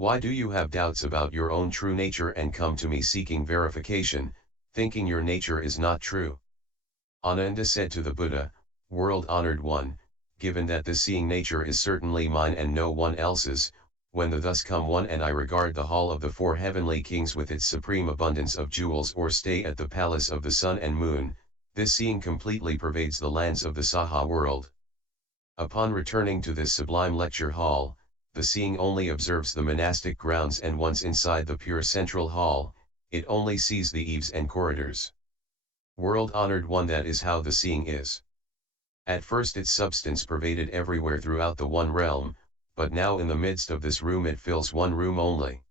Why do you have doubts about your own true nature and come to me seeking verification, thinking your nature is not true? Ananda said to the Buddha, World-honored one, given that the seeing nature is certainly mine and no one else's, when the thus come one and I regard the hall of the four heavenly kings with its supreme abundance of jewels or stay at the palace of the sun and moon, this seeing completely pervades the lands of the Saha world. Upon returning to this sublime lecture hall, the seeing only observes the monastic grounds, and once inside the pure central hall, it only sees the eaves and corridors. World-honored one, that is how the seeing is. At first its substance pervaded everywhere throughout the one realm, but now in the midst of this room it fills one room only.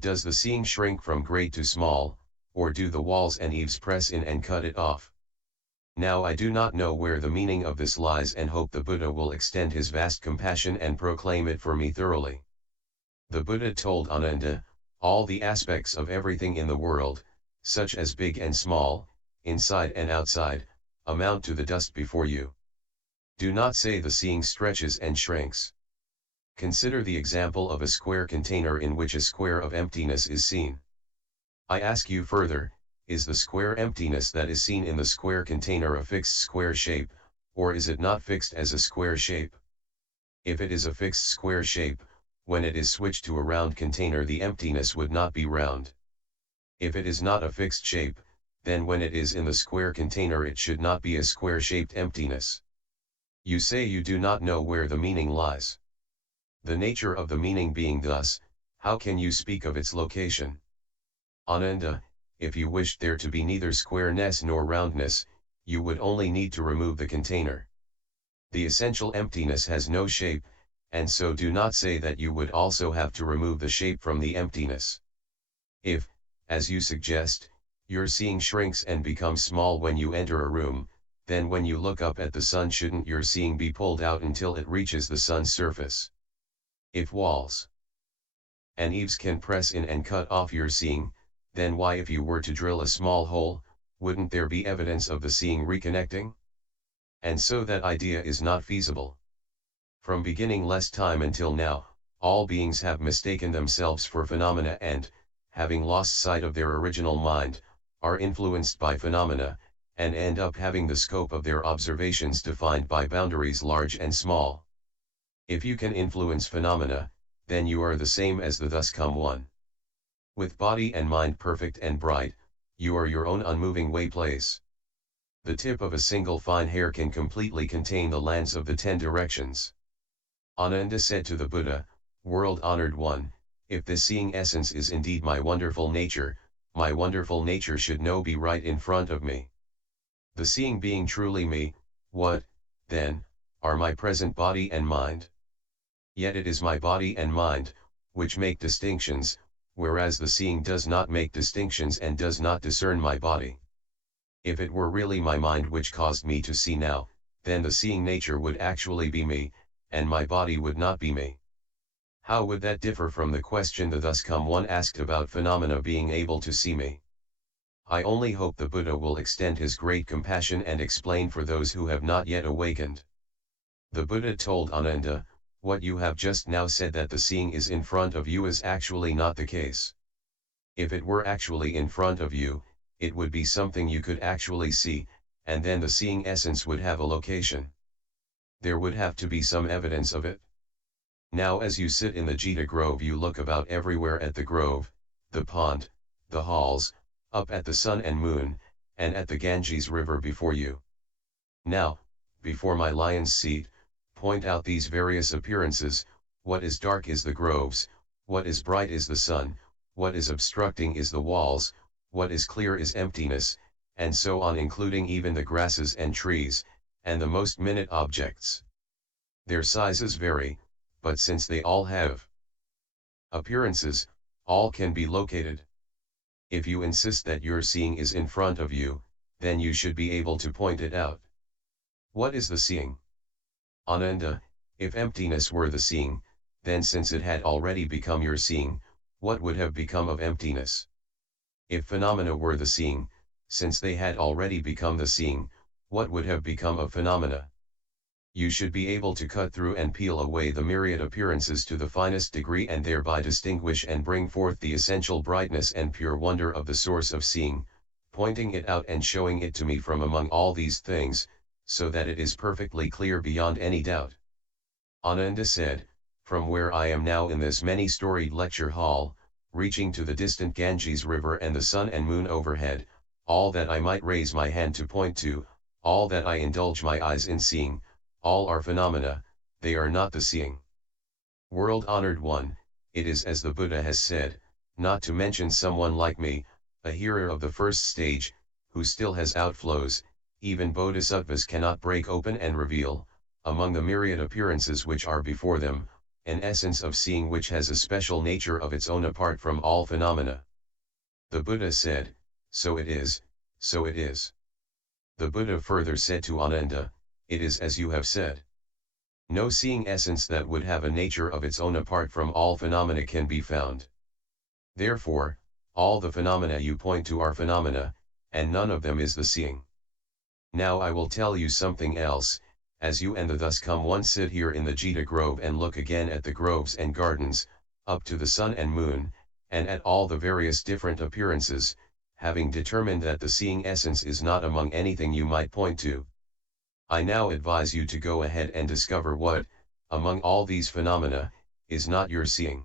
Does the seeing shrink from great to small, or do the walls and eaves press in and cut it off? Now I do not know where the meaning of this lies, and hope the Buddha will extend his vast compassion and proclaim it for me thoroughly. The Buddha told Ananda, all the aspects of everything in the world, such as big and small, inside and outside, amount to the dust before you. Do not say the seeing stretches and shrinks. Consider the example of a square container in which a square of emptiness is seen. I ask you further, is the square emptiness that is seen in the square container a fixed square shape, or is it not fixed as a square shape? If it is a fixed square shape, when it is switched to a round container the emptiness would not be round. If it is not a fixed shape, then when it is in the square container it should not be a square-shaped emptiness. You say you do not know where the meaning lies. The nature of the meaning being thus, how can you speak of its location? Ananda, if you wished there to be neither squareness nor roundness, you would only need to remove the container. The essential emptiness has no shape, and so do not say that you would also have to remove the shape from the emptiness. If, as you suggest, your seeing shrinks and becomes small when you enter a room, then when you look up at the sun shouldn't your seeing be pulled out until it reaches the sun's surface? If walls and eaves can press in and cut off your seeing, then why, if you were to drill a small hole, wouldn't there be evidence of the seeing reconnecting? And so that idea is not feasible. From beginningless time until now, all beings have mistaken themselves for phenomena and, having lost sight of their original mind, are influenced by phenomena, and end up having the scope of their observations defined by boundaries large and small. If you can influence phenomena, then you are the same as the thus come one. With body and mind perfect and bright, you are your own unmoving way place. The tip of a single fine hair can completely contain the lands of the 10 directions. Ananda said to the Buddha, World-honored one, if this seeing essence is indeed my wonderful nature should now be right in front of me. The seeing being truly me, what, then, are my present body and mind? Yet it is my body and mind, which make distinctions, whereas the seeing does not make distinctions and does not discern my body. If it were really my mind which caused me to see now, then the seeing nature would actually be me, and my body would not be me. How would that differ from the question the thus come one asked about phenomena being able to see me? I only hope the Buddha will extend his great compassion and explain for those who have not yet awakened. The Buddha told Ananda, what you have just now said, that the seeing is in front of you, is actually not the case. If it were actually in front of you, it would be something you could actually see, and then the seeing essence would have a location. There would have to be some evidence of it. Now as you sit in the Jita Grove you look about everywhere at the grove, the pond, the halls, up at the sun and moon, and at the Ganges river before you. Now, before my lion's seat, point out these various appearances, what is dark is the groves, what is bright is the sun, what is obstructing is the walls, what is clear is emptiness, and so on, including even the grasses and trees, and the most minute objects. Their sizes vary, but since they all have appearances, all can be located. If you insist that your seeing is in front of you, then you should be able to point it out. What is the seeing? Ananda, if emptiness were the seeing, then since it had already become your seeing, what would have become of emptiness? If phenomena were the seeing, since they had already become the seeing, what would have become of phenomena? You should be able to cut through and peel away the myriad appearances to the finest degree and thereby distinguish and bring forth the essential brightness and pure wonder of the source of seeing, pointing it out and showing it to me from among all these things, so that it is perfectly clear beyond any doubt. Ananda said, from where I am now in this many-storied lecture hall, reaching to the distant Ganges river and the sun and moon overhead, all that I might raise my hand to point to, all that I indulge my eyes in seeing, all are phenomena, they are not the seeing. World-honored one, it is as the Buddha has said, not to mention someone like me, a hearer of the first stage, who still has outflows, even bodhisattvas cannot break open and reveal, among the myriad appearances which are before them, an essence of seeing which has a special nature of its own apart from all phenomena. The Buddha said, so it is, so it is. The Buddha further said to Ananda, it is as you have said. No seeing essence that would have a nature of its own apart from all phenomena can be found. Therefore, all the phenomena you point to are phenomena, and none of them is the seeing. Now I will tell you something else. As you and the thus come one sit here in the Jita Grove and look again at the groves and gardens, up to the sun and moon, and at all the various different appearances, having determined that the seeing essence is not among anything you might point to. I now advise you to go ahead and discover what, among all these phenomena, is not your seeing.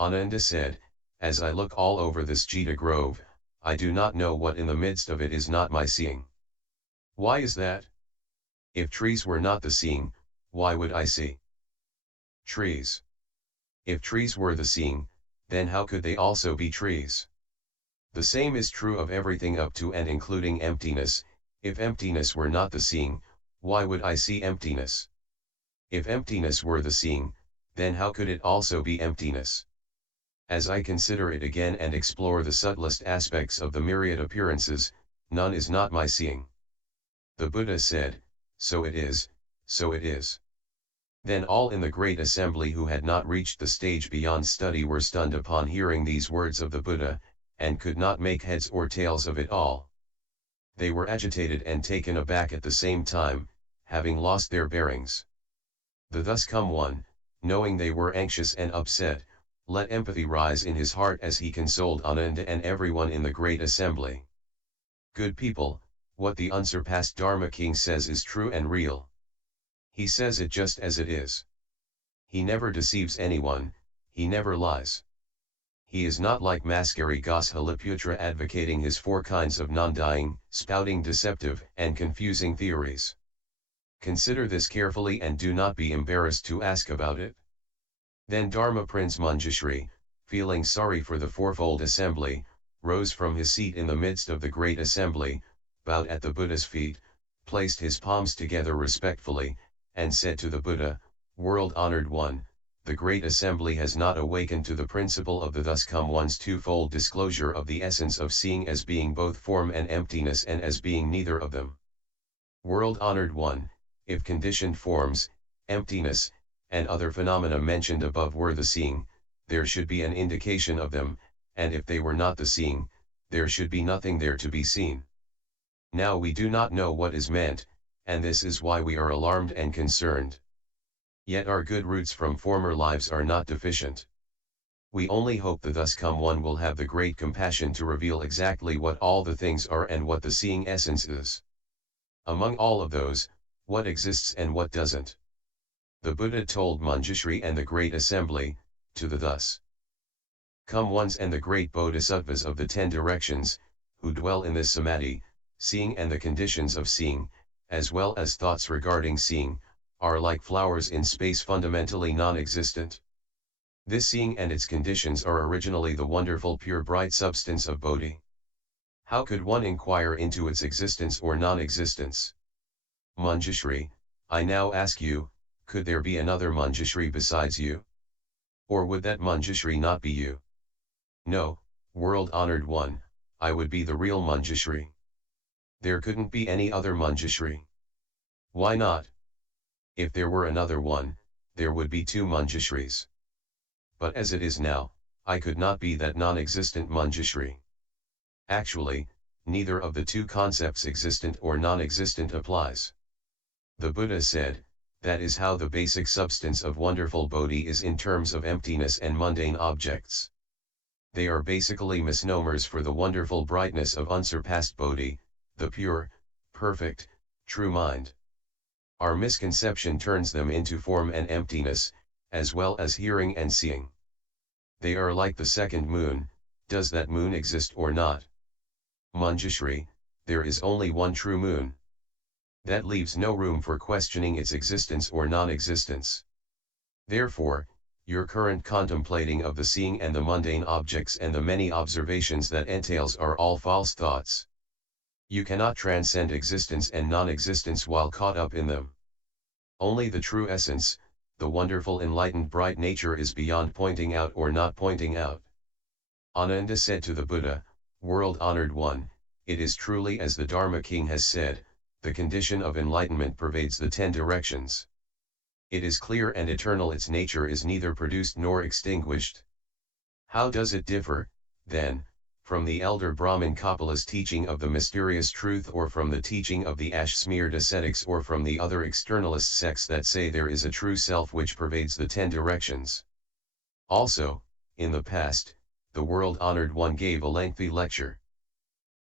Ananda said, as I look all over this Jita Grove, I do not know what in the midst of it is not my seeing. Why is that? If trees were not the seeing, why would I see trees? If trees were the seeing, then how could they also be trees? The same is true of everything up to and including emptiness. If emptiness were not the seeing, why would I see emptiness? If emptiness were the seeing, then how could it also be emptiness? As I consider it again and explore the subtlest aspects of the myriad appearances, none is not my seeing. The Buddha said, so it is, so it is. Then all in the great assembly who had not reached the stage beyond study were stunned upon hearing these words of the Buddha, and could not make heads or tails of it all. They were agitated and taken aback at the same time, having lost their bearings. The thus come one, knowing they were anxious and upset, let empathy rise in his heart as he consoled Ananda and everyone in the great assembly. Good people, what the unsurpassed Dharma King says is true and real. He says it just as it is. He never deceives anyone, he never lies. He is not like Maskari Goswamiputra advocating his four kinds of non-dying, spouting deceptive and confusing theories. Consider this carefully and do not be embarrassed to ask about it. Then Dharma Prince Manjushri, feeling sorry for the fourfold assembly, rose from his seat in the midst of the great assembly, bowed at the Buddha's feet, placed his palms together respectfully, and said to the Buddha, World-honored one, the great assembly has not awakened to the principle of the thus come one's twofold disclosure of the essence of seeing as being both form and emptiness and as being neither of them. World-honored one, if conditioned forms, emptiness, and other phenomena mentioned above were the seeing, there should be an indication of them, and if they were not the seeing, there should be nothing there to be seen. Now we do not know what is meant, and this is why we are alarmed and concerned. Yet our good roots from former lives are not deficient. We only hope the thus come one will have the great compassion to reveal exactly what all the things are and what the seeing essence is. Among all of those, what exists and what doesn't. The Buddha told Manjushri and the great assembly, to the thus come ones and the great bodhisattvas of the 10 directions, who dwell in this samadhi, seeing and the conditions of seeing, as well as thoughts regarding seeing, are like flowers in space fundamentally non-existent. This seeing and its conditions are originally the wonderful pure bright substance of Bodhi. How could one inquire into its existence or non-existence? Manjushri, I now ask you, could there be another Manjushri besides you? Or would that Manjushri not be you? No, world-honored one, I would be the real Manjushri. There couldn't be any other Manjushri. Why not? If there were another one, there would be 2 Manjushris. But as it is now, I could not be that non-existent Manjushri. Actually, neither of the 2 concepts existent or non-existent applies. The Buddha said, That is how the basic substance of wonderful Bodhi is in terms of emptiness and mundane objects. They are basically misnomers for the wonderful brightness of unsurpassed Bodhi, the pure, perfect, true mind. Our misconception turns them into form and emptiness, as well as hearing and seeing. They are like the second moon. Does that moon exist or not? Manjushri, there is only one true moon. That leaves no room for questioning its existence or non-existence. Therefore, your current contemplating of the seeing and the mundane objects and the many observations that entails are all false thoughts. You cannot transcend existence and non-existence while caught up in them. Only the true essence, the wonderful enlightened bright nature is beyond pointing out or not pointing out. Ananda said to the Buddha, world-honored one, it is truly as the Dharma King has said, the condition of enlightenment pervades the 10 directions. It is clear and eternal, its nature is neither produced nor extinguished. How does it differ, then, from the elder Brahmin Kapala's teaching of the mysterious truth, or from the teaching of the ash-smeared ascetics, or from the other externalist sects that say there is a true self which pervades the 10 directions? Also, in the past, the world-honored one gave a lengthy lecture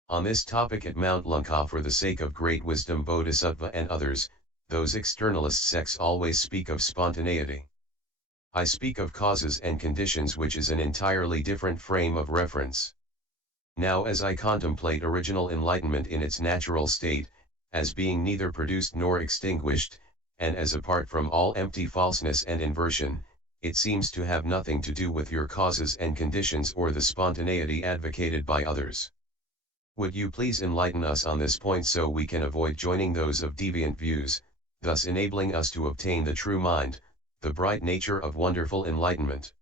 on this topic at Mount Lanka for the sake of great wisdom Bodhisattva and others. Those externalist sects always speak of spontaneity. I speak of causes and conditions, which is an entirely different frame of reference. Now, as I contemplate original enlightenment in its natural state, as being neither produced nor extinguished, and as apart from all empty falseness and inversion, it seems to have nothing to do with your causes and conditions or the spontaneity advocated by others. Would you please enlighten us on this point so we can avoid joining those of deviant views, thus enabling us to obtain the true mind, the bright nature of wonderful enlightenment?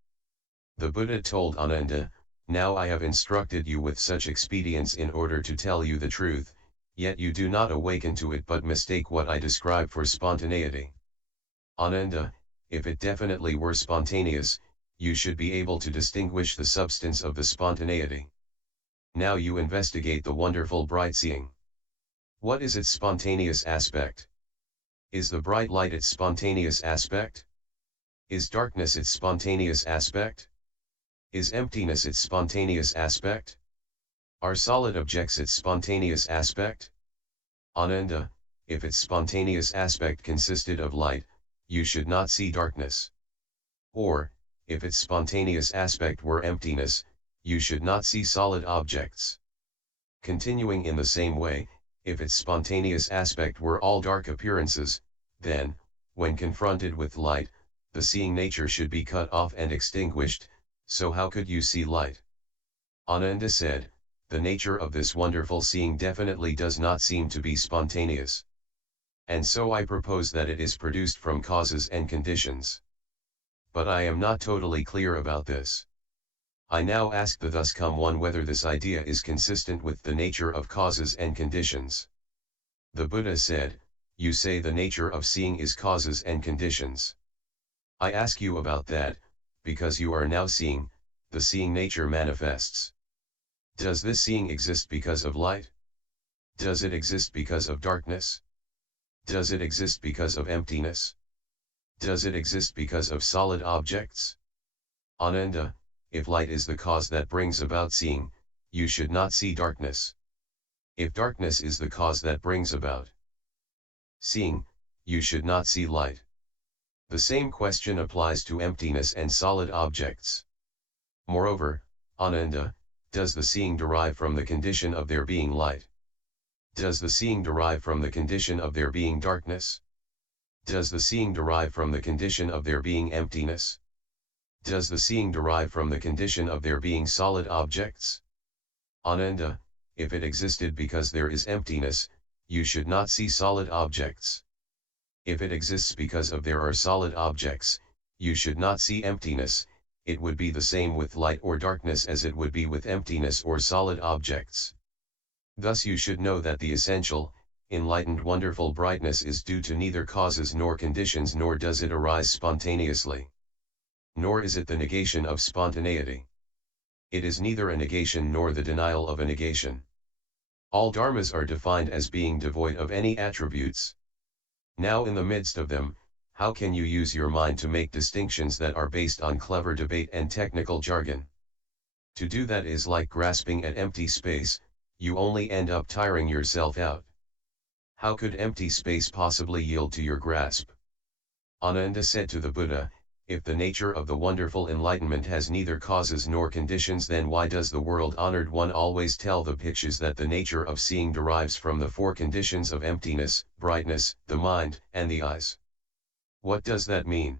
The Buddha told Ananda, now I have instructed you with such expedients in order to tell you the truth, yet you do not awaken to it but mistake what I describe for spontaneity. Ananda, if it definitely were spontaneous, you should be able to distinguish the substance of the spontaneity. Now you investigate the wonderful bright seeing. What is its spontaneous aspect? Is the bright light its spontaneous aspect? Is darkness its spontaneous aspect? Is emptiness its spontaneous aspect? Are solid objects its spontaneous aspect? Ananda, if its spontaneous aspect consisted of light, you should not see darkness. Or, if its spontaneous aspect were emptiness, you should not see solid objects. Continuing in the same way, if its spontaneous aspect were all dark appearances, then, when confronted with light, the seeing nature should be cut off and extinguished, so how could you see light? Ananda said, the nature of this wonderful seeing definitely does not seem to be spontaneous. And so I propose that it is produced from causes and conditions. But I am not totally clear about this. I now ask the thus come one whether this idea is consistent with the nature of causes and conditions. The Buddha said, you say the nature of seeing is causes and conditions. I ask you about that, because you are now seeing, the seeing nature manifests. Does this seeing exist because of light? Does it exist because of darkness? Does it exist because of emptiness? Does it exist because of solid objects? Ananda, if light is the cause that brings about seeing, you should not see darkness. If darkness is the cause that brings about seeing, you should not see light. The same question applies to emptiness and solid objects. Moreover, Ananda, does the seeing derive from the condition of there being light? Does the seeing derive from the condition of there being darkness? Does the seeing derive from the condition of there being emptiness? Does the seeing derive from the condition of there being solid objects? Ananda, if it existed because there is emptiness, you should not see solid objects. If it exists because of there are solid objects, you should not see emptiness. It would be the same with light or darkness as it would be with emptiness or solid objects. Thus you should know that the essential, enlightened wonderful brightness is due to neither causes nor conditions, nor does it arise spontaneously. Nor is it the negation of spontaneity. It is neither a negation nor the denial of a negation. All dharmas are defined as being devoid of any attributes. Now in the midst of them, How can you use your mind to make distinctions that are based on clever debate and technical jargon? To do that is like grasping at empty space, you only end up tiring yourself out. How could empty space possibly yield to your grasp? Ananda said to the Buddha, if the nature of the wonderful enlightenment has neither causes nor conditions, then why does the world-honored one always tell the Bhikshus that the nature of seeing derives from the four conditions of emptiness, brightness, the mind, and the eyes? What does that mean?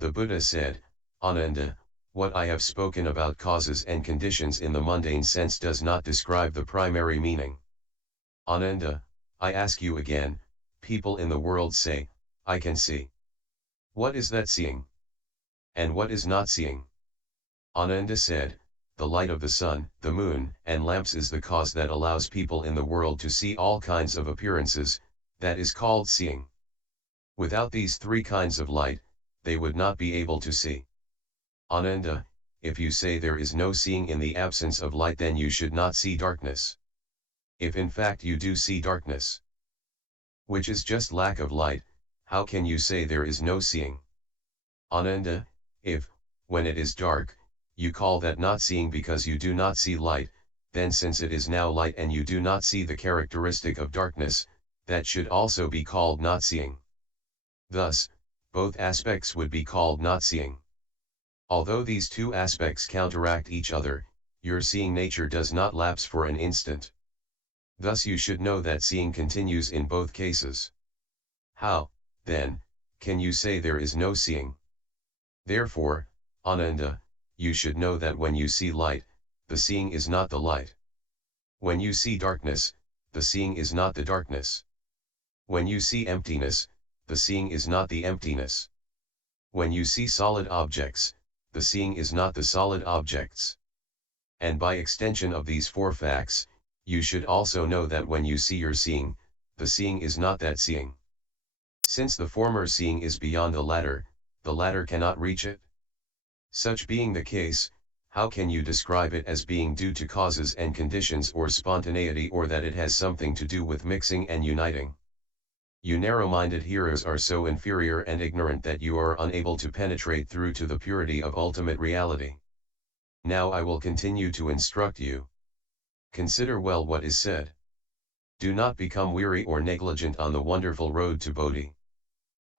The Buddha said, Ananda, what I have spoken about causes and conditions in the mundane sense does not describe the primary meaning. Ananda, I ask you again, people in the world say, I can see. What is that seeing? And what is not seeing? Ananda said, the light of the sun, the moon, and lamps is the cause that allows people in the world to see all kinds of appearances, that is called seeing. Without these three kinds of light, they would not be able to see. Ananda, if you say there is no seeing in the absence of light, then you should not see darkness. If in fact you do see darkness, which is just lack of light, how can you say there is no seeing? Ananda, if, when it is dark, you call that not seeing because you do not see light, then since it is now light and you do not see the characteristic of darkness, that should also be called not seeing. Thus, both aspects would be called not seeing. Although these two aspects counteract each other, your seeing nature does not lapse for an instant. Thus you should know that seeing continues in both cases. How, then, can you say there is no seeing? Therefore, Ananda, you should know that when you see light, the seeing is not the light. When you see darkness, the seeing is not the darkness. When you see emptiness, the seeing is not the emptiness. When you see solid objects, the seeing is not the solid objects. And by extension of these four facts, you should also know that when you see your seeing, the seeing is not that seeing. Since the former seeing is beyond the latter cannot reach it. Such being the case, how can you describe it as being due to causes and conditions or spontaneity, or that it has something to do with mixing and uniting? You narrow-minded hearers are so inferior and ignorant that you are unable to penetrate through to the purity of ultimate reality. Now I will continue to instruct you. Consider well what is said. Do not become weary or negligent on the wonderful road to Bodhi.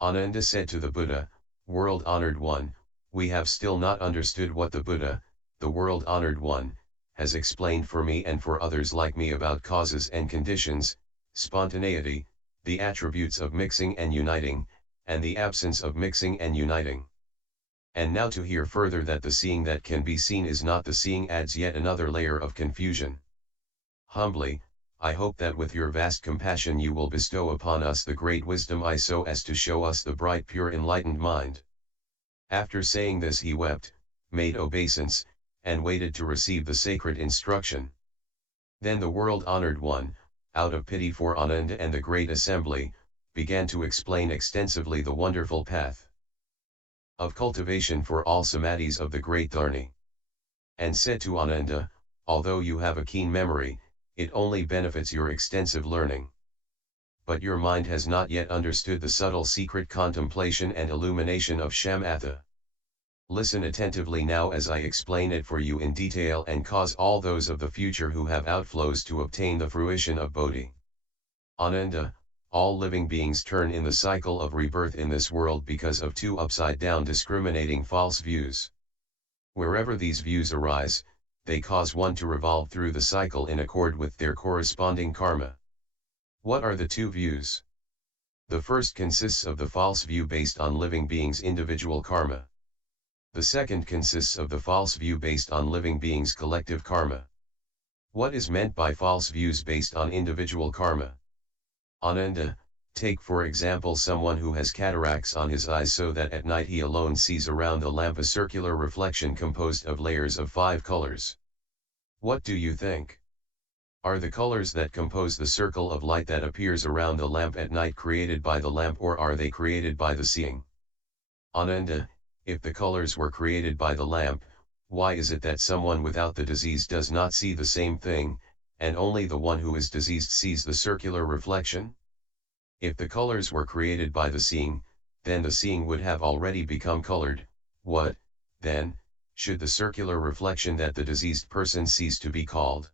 Ananda said to the Buddha, World-honored one, we have still not understood what the Buddha, the world-honored one, has explained for me and for others like me about causes and conditions, spontaneity, the attributes of mixing and uniting, and the absence of mixing and uniting. And now to hear further that the seeing that can be seen is not the seeing adds yet another layer of confusion. Humbly, I hope that with your vast compassion you will bestow upon us the great wisdom so as to show us the bright pure enlightened mind. After saying this he wept, made obeisance, and waited to receive the sacred instruction. Then the world-honored one, out of pity for Ananda and the great assembly, began to explain extensively the wonderful path of cultivation for all samadhis of the great Dharani. And said to Ananda, although you have a keen memory, it only benefits your extensive learning. But your mind has not yet understood the subtle secret contemplation and illumination of shamatha. Listen attentively now as I explain it for you in detail and cause all those of the future who have outflows to obtain the fruition of Bodhi. Ananda, all living beings turn in the cycle of rebirth in this world because of two upside-down discriminating false views. Wherever these views arise, they cause one to revolve through the cycle in accord with their corresponding karma. What are the two views? The first consists of the false view based on living beings' individual karma. The second consists of the false view based on living beings' collective karma. What is meant by false views based on individual karma? Ananda, take for example someone who has cataracts on his eyes so that at night he alone sees around the lamp a circular reflection composed of layers of 5 colors. What do you think? Are the colors that compose the circle of light that appears around the lamp at night created by the lamp, or are they created by the seeing? Ananda, if the colors were created by the lamp, why is it that someone without the disease does not see the same thing, and only the one who is diseased sees the circular reflection? If the colors were created by the seeing, then the seeing would have already become colored. What, then, should the circular reflection that the diseased person sees to be called?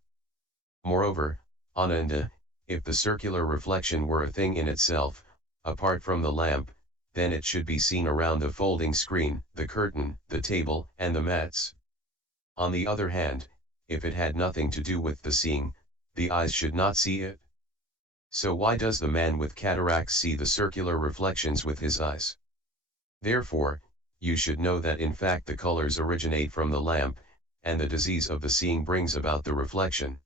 Moreover, Ananda, if the circular reflection were a thing in itself, apart from the lamp, then it should be seen around the folding screen, the curtain, the table, and the mats. On the other hand, if it had nothing to do with the seeing, the eyes should not see it. So why does the man with cataracts see the circular reflections with his eyes? Therefore, you should know that in fact the colors originate from the lamp, and the disease of the seeing brings about the reflection.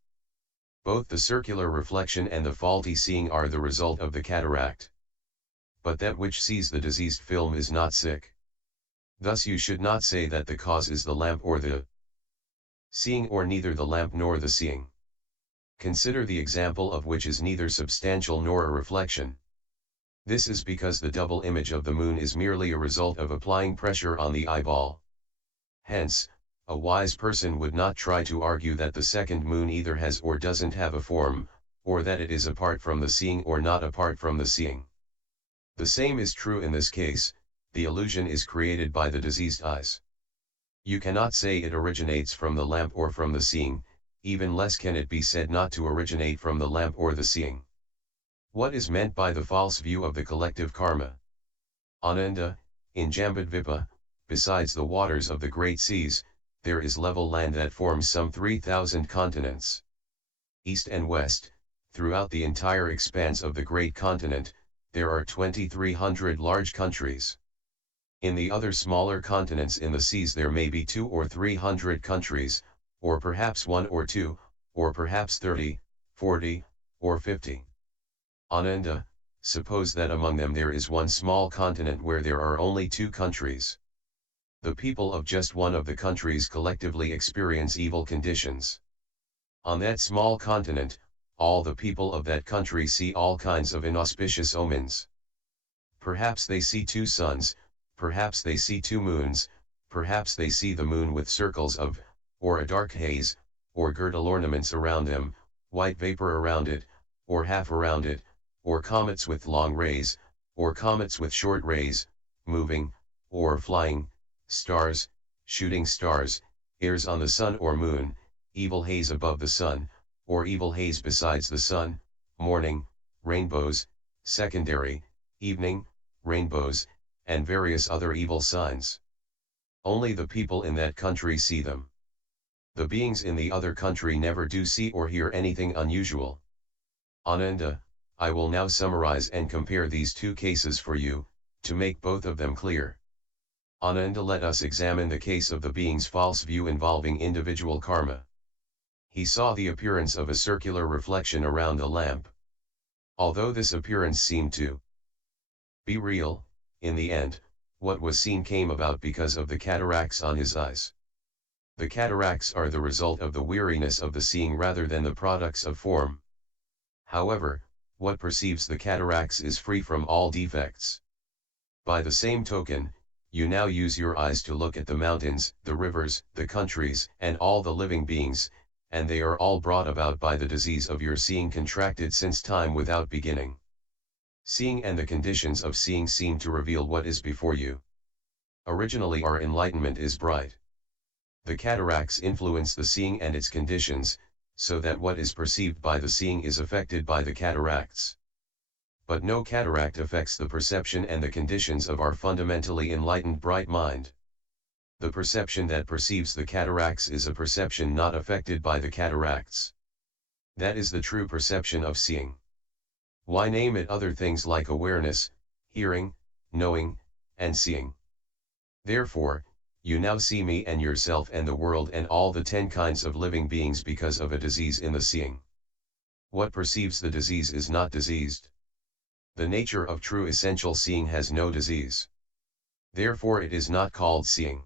Both the circular reflection and the faulty seeing are the result of the cataract. But that which sees the diseased film is not sick. Thus you should not say that the cause is the lamp or the seeing, or neither the lamp nor the seeing. Consider the example of which is neither substantial nor a reflection. This is because the double image of the moon is merely a result of applying pressure on the eyeball. Hence, a wise person would not try to argue that the second moon either has or doesn't have a form, or that it is apart from the seeing or not apart from the seeing. The same is true in this case, the illusion is created by the diseased eyes. You cannot say it originates from the lamp or from the seeing, even less can it be said not to originate from the lamp or the seeing. What is meant by the false view of the collective karma? Ananda, in Jambudvipa, besides the waters of the great seas, there is level land that forms some 3,000 continents. East and west, throughout the entire expanse of the great continent, there are 2,300 large countries. In the other smaller continents in the seas there may be 200 or 300 countries, or perhaps 1 or 2, or perhaps 30, 40, or 50. Ananda, suppose that among them there is one small continent where there are only 2 countries. The people of just one of the countries collectively experience evil conditions. On that small continent, all the people of that country see all kinds of inauspicious omens. Perhaps they see 2 suns, perhaps they see 2 moons, perhaps they see the moon with circles of, or a dark haze, or girdle ornaments around them, white vapor around it, or half around it, or comets with long rays, or comets with short rays, moving, or flying, stars, shooting stars, airs on the sun or moon, evil haze above the sun, or evil haze besides the sun, morning, rainbows, secondary, evening, rainbows, and various other evil signs. Only the people in that country see them. The beings in the other country never do see or hear anything unusual. Ananda, I will now summarize and compare these 2 cases for you, to make both of them clear. Ananda, let us examine the case of the being's false view involving individual karma. He saw the appearance of a circular reflection around a lamp. Although this appearance seemed to be real, in the end, what was seen came about because of the cataracts on his eyes. The cataracts are the result of the weariness of the seeing rather than the products of form. However, what perceives the cataracts is free from all defects. By the same token, you now use your eyes to look at the mountains, the rivers, the countries, and all the living beings, and they are all brought about by the disease of your seeing contracted since time without beginning. Seeing and the conditions of seeing seem to reveal what is before you. Originally our enlightenment is bright. The cataracts influence the seeing and its conditions, so that what is perceived by the seeing is affected by the cataracts. But no cataract affects the perception and the conditions of our fundamentally enlightened bright mind. The perception that perceives the cataracts is a perception not affected by the cataracts. That is the true perception of seeing. Why name it other things like awareness, hearing, knowing, and seeing? Therefore, you now see me and yourself and the world and all the 10 kinds of living beings because of a disease in the seeing. What perceives the disease is not diseased. The nature of true essential seeing has no disease. Therefore it is not called seeing.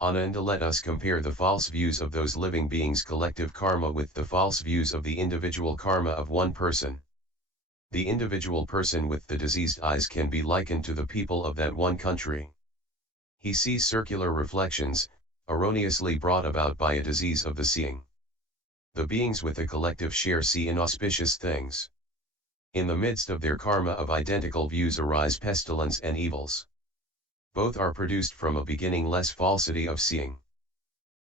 Ananda, let us compare the false views of those living beings' collective karma with the false views of the individual karma of one person. The individual person with the diseased eyes can be likened to the people of that one country. He sees circular reflections, erroneously brought about by a disease of the seeing. The beings with the collective share see inauspicious things. In the midst of their karma of identical views arise pestilence and evils. Both are produced from a beginningless falsity of seeing.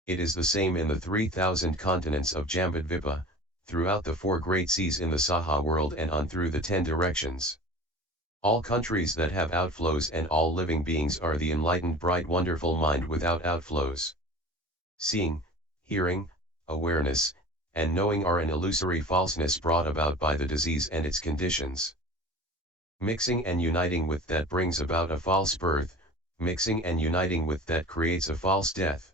It is the same in the 3,000 continents of Jambudvipa, throughout the 4 great seas in the Saha world and on through the 10 directions. All countries that have outflows and all living beings are the enlightened bright wonderful mind without outflows. Seeing, hearing, awareness, and knowing are an illusory falseness brought about by the disease and its conditions. Mixing and uniting with that brings about a false birth, mixing and uniting with that creates a false death.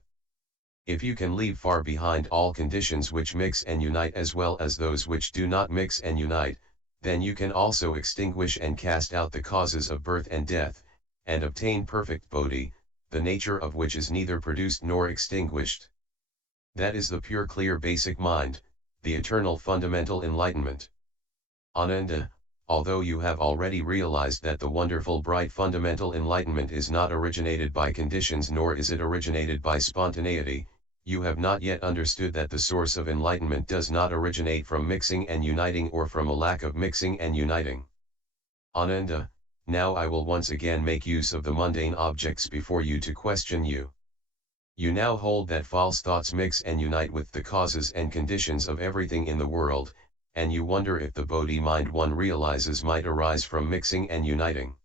If you can leave far behind all conditions which mix and unite as well as those which do not mix and unite, then you can also extinguish and cast out the causes of birth and death, and obtain perfect bodhi, the nature of which is neither produced nor extinguished. That is the pure clear basic mind, the eternal fundamental enlightenment. Ananda, although you have already realized that the wonderful bright fundamental enlightenment is not originated by conditions nor is it originated by spontaneity, you have not yet understood that the source of enlightenment does not originate from mixing and uniting or from a lack of mixing and uniting. Ananda, now I will once again make use of the mundane objects before you to question you. You now hold that false thoughts mix and unite with the causes and conditions of everything in the world, and you wonder if the Bodhi mind one realizes might arise from mixing and uniting.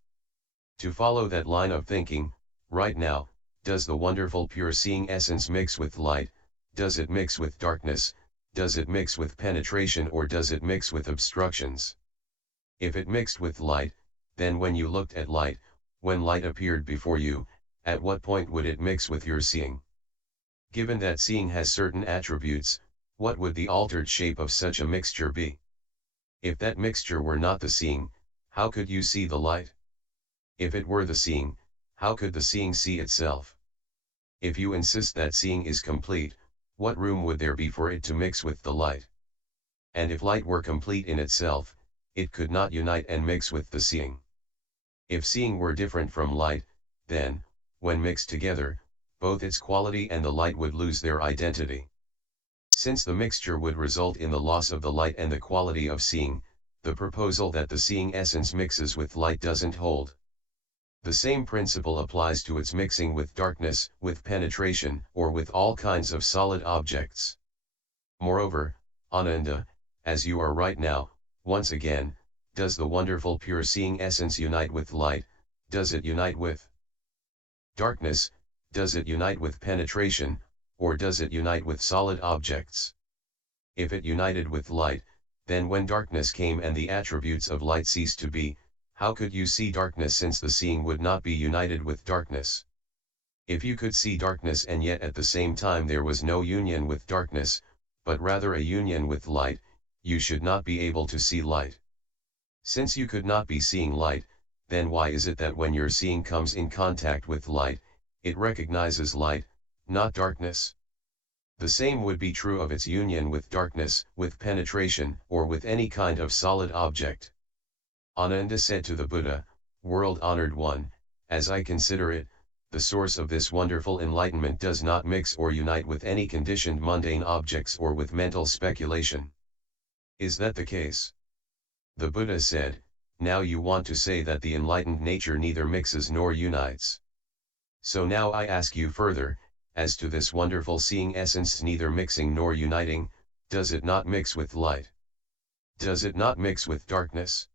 To follow that line of thinking, right now, does the wonderful pure seeing essence mix with light, does it mix with darkness, does it mix with penetration or does it mix with obstructions? If it mixed with light, then when you looked at light, when light appeared before you, at what point would it mix with your seeing? Given that seeing has certain attributes, what would the altered shape of such a mixture be? If that mixture were not the seeing, how could you see the light? If it were the seeing, how could the seeing see itself? If you insist that seeing is complete, what room would there be for it to mix with the light? And if light were complete in itself, it could not unite and mix with the seeing. If seeing were different from light, then, when mixed together, both its quality and the light would lose their identity. Since the mixture would result in the loss of the light and the quality of seeing, the proposal that the seeing essence mixes with light doesn't hold. The same principle applies to its mixing with darkness, with penetration, or with all kinds of solid objects. Moreover, Ananda, as you are right now, once again, does the wonderful pure seeing essence unite with light, does it unite with darkness, does it unite with penetration, or does it unite with solid objects? If it united with light, then when darkness came and the attributes of light ceased to be, how could you see darkness since the seeing would not be united with darkness? If you could see darkness and yet at the same time there was no union with darkness, but rather a union with light, you should not be able to see light. Since you could not be seeing light, then why is it that when your seeing comes in contact with light, it recognizes light, not darkness? The same would be true of its union with darkness, with penetration, or with any kind of solid object. Ananda said to the Buddha, "World-honored one, as I consider it, the source of this wonderful enlightenment does not mix or unite with any conditioned mundane objects or with mental speculation. Is that the case?" The Buddha said, "Now you want to say that the enlightened nature neither mixes nor unites. So now I ask you further, as to this wonderful seeing essence neither mixing nor uniting, does it not mix with light? Does it not mix with darkness?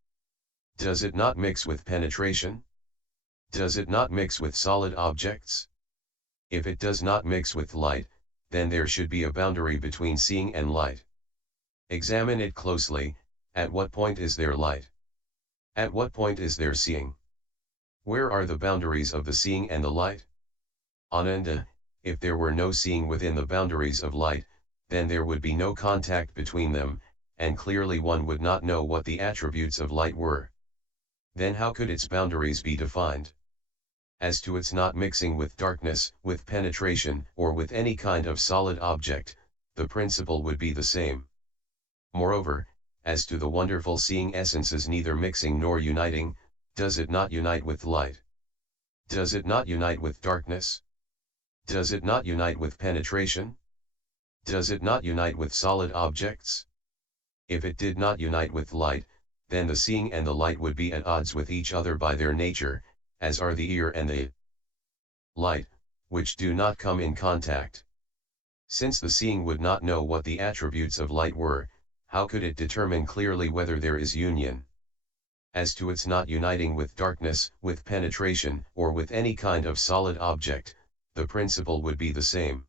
Does it not mix with penetration? Does it not mix with solid objects? If it does not mix with light, then there should be a boundary between seeing and light. Examine it closely, at what point is there light? At what point is there seeing? Where are the boundaries of the seeing and the light? Ananda, if there were no seeing within the boundaries of light, then there would be no contact between them, and clearly one would not know what the attributes of light were. Then how could its boundaries be defined? As to its not mixing with darkness, with penetration, or with any kind of solid object, the principle would be the same. Moreover, as to the wonderful seeing essences neither mixing nor uniting, does it not unite with light? Does it not unite with darkness? Does it not unite with penetration? Does it not unite with solid objects? If it did not unite with light, then the seeing and the light would be at odds with each other by their nature, as are the ear and the light, which do not come in contact. Since the seeing would not know what the attributes of light were, how could it determine clearly whether there is union? As to its not uniting with darkness, with penetration, or with any kind of solid object, the principle would be the same.